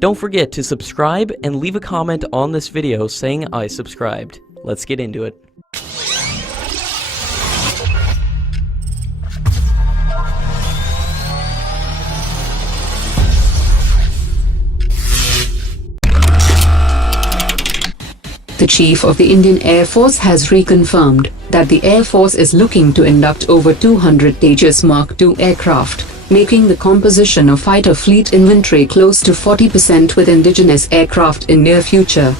Don't forget to subscribe and leave a comment on this video saying I subscribed. Let's get into it. The Chief of the Indian Air Force has reconfirmed that the Air Force is looking to induct over 200 Tejas Mark II aircraft, making the composition of fighter fleet inventory close to 40% with indigenous aircraft in near future.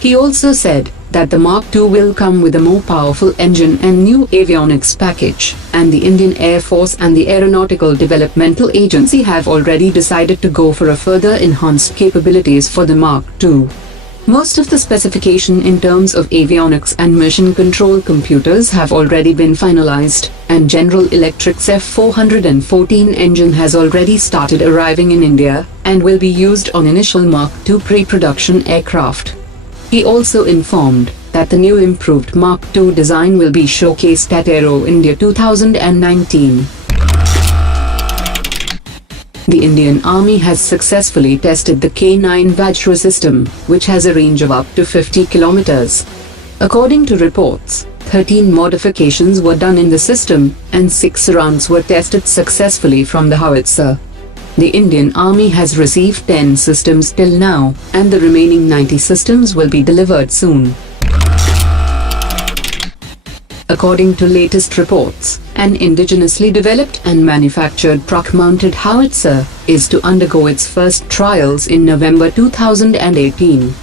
He also said that the Mark II will come with a more powerful engine and new avionics package, and the Indian Air Force and the Aeronautical Developmental Agency have already decided to go for a further enhanced capabilities for the Mark II. Most of the specification in terms of avionics and mission control computers have already been finalized, and General Electric's F414 engine has already started arriving in India and will be used on initial Mark II pre-production aircraft. He also informed that the new improved Mark II design will be showcased at Aero India 2019. The Indian Army has successfully tested the K9 Vajra system, which has a range of up to 50 kilometers. According to reports, 13 modifications were done in the system, and 6 rounds were tested successfully from the howitzer. The Indian Army has received 10 systems till now, and the remaining 90 systems will be delivered soon. According to latest reports, an indigenously developed and manufactured truck-mounted howitzer is to undergo its first trials in November 2018.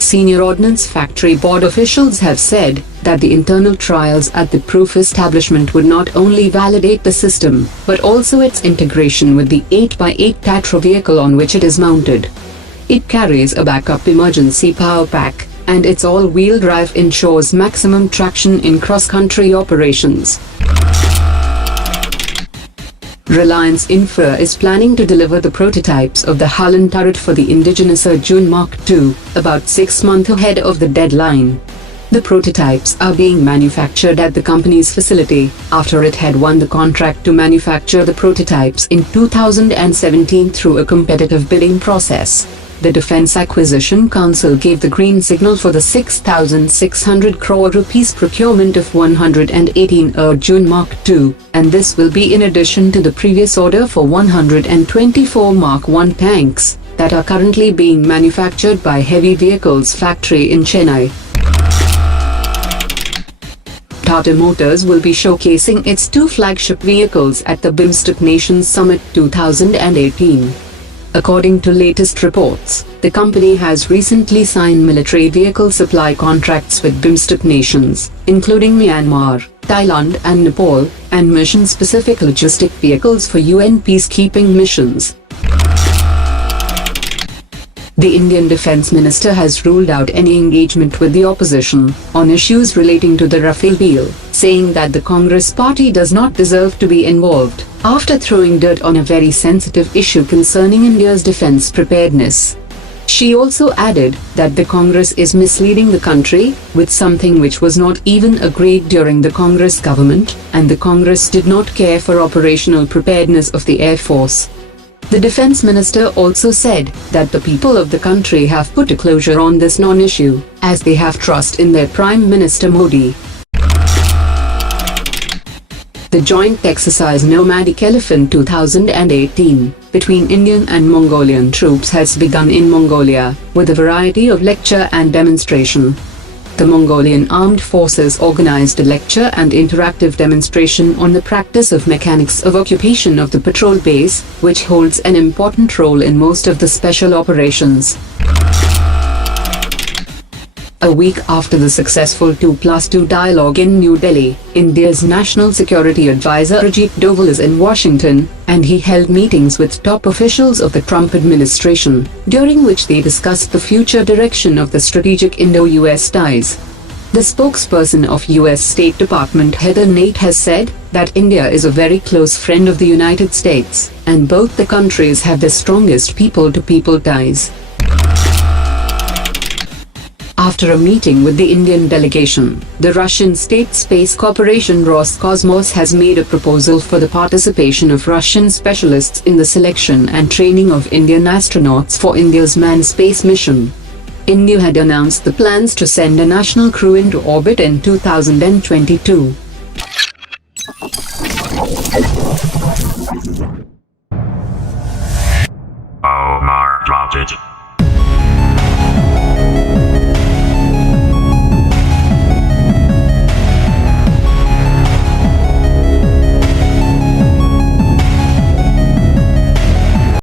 Senior Ordnance Factory Board officials have said that the internal trials at the proof establishment would not only validate the system, but also its integration with the 8x8 Tatra vehicle on which it is mounted. It carries a backup emergency power pack, and its all-wheel drive ensures maximum traction in cross-country operations. Reliance Infra is planning to deliver the prototypes of the Harlan turret for the indigenous Arjun Mark II, about 6 months ahead of the deadline. The prototypes are being manufactured at the company's facility, after it had won the contract to manufacture the prototypes in 2017 through a competitive bidding process. The Defence Acquisition Council gave the green signal for the 6,600 crore rupees procurement of 118 Arjun Mark II, and this will be in addition to the previous order for 124 Mark I tanks that are currently being manufactured by Heavy Vehicles Factory in Chennai. Tata Motors will be showcasing its 2 flagship vehicles at the BIMSTEC Nations Summit 2018. According to latest reports, the company has recently signed military vehicle supply contracts with BIMSTEC nations, including Myanmar, Thailand and Nepal, and mission-specific logistic vehicles for UN peacekeeping missions. The Indian Defence Minister has ruled out any engagement with the opposition on issues relating to the Rafale deal, saying that the Congress party does not deserve to be involved, after throwing dirt on a very sensitive issue concerning India's defence preparedness. She also added that the Congress is misleading the country with something which was not even agreed during the Congress government, and the Congress did not care for operational preparedness of the Air Force. The Defence Minister also said that the people of the country have put a closure on this non-issue, as they have trust in their Prime Minister Modi. The joint exercise Nomadic Elephant 2018 between Indian and Mongolian troops has begun in Mongolia, with a variety of lecture and demonstration. The Mongolian Armed Forces organized a lecture and interactive demonstration on the practice of mechanics of occupation of the patrol base, which holds an important role in most of the special operations. A week after the successful 2+2 dialogue in New Delhi, India's National Security Advisor Ajit Doval is in Washington, and he held meetings with top officials of the Trump administration, during which they discussed the future direction of the strategic Indo-US ties. The spokesperson of US State Department Heather Nauert has said that India is a very close friend of the United States, and both the countries have the strongest people-to-people ties. After a meeting with the Indian delegation, the Russian state space corporation Roscosmos has made a proposal for the participation of Russian specialists in the selection and training of Indian astronauts for India's manned space mission. India had announced the plans to send a national crew into orbit in 2022.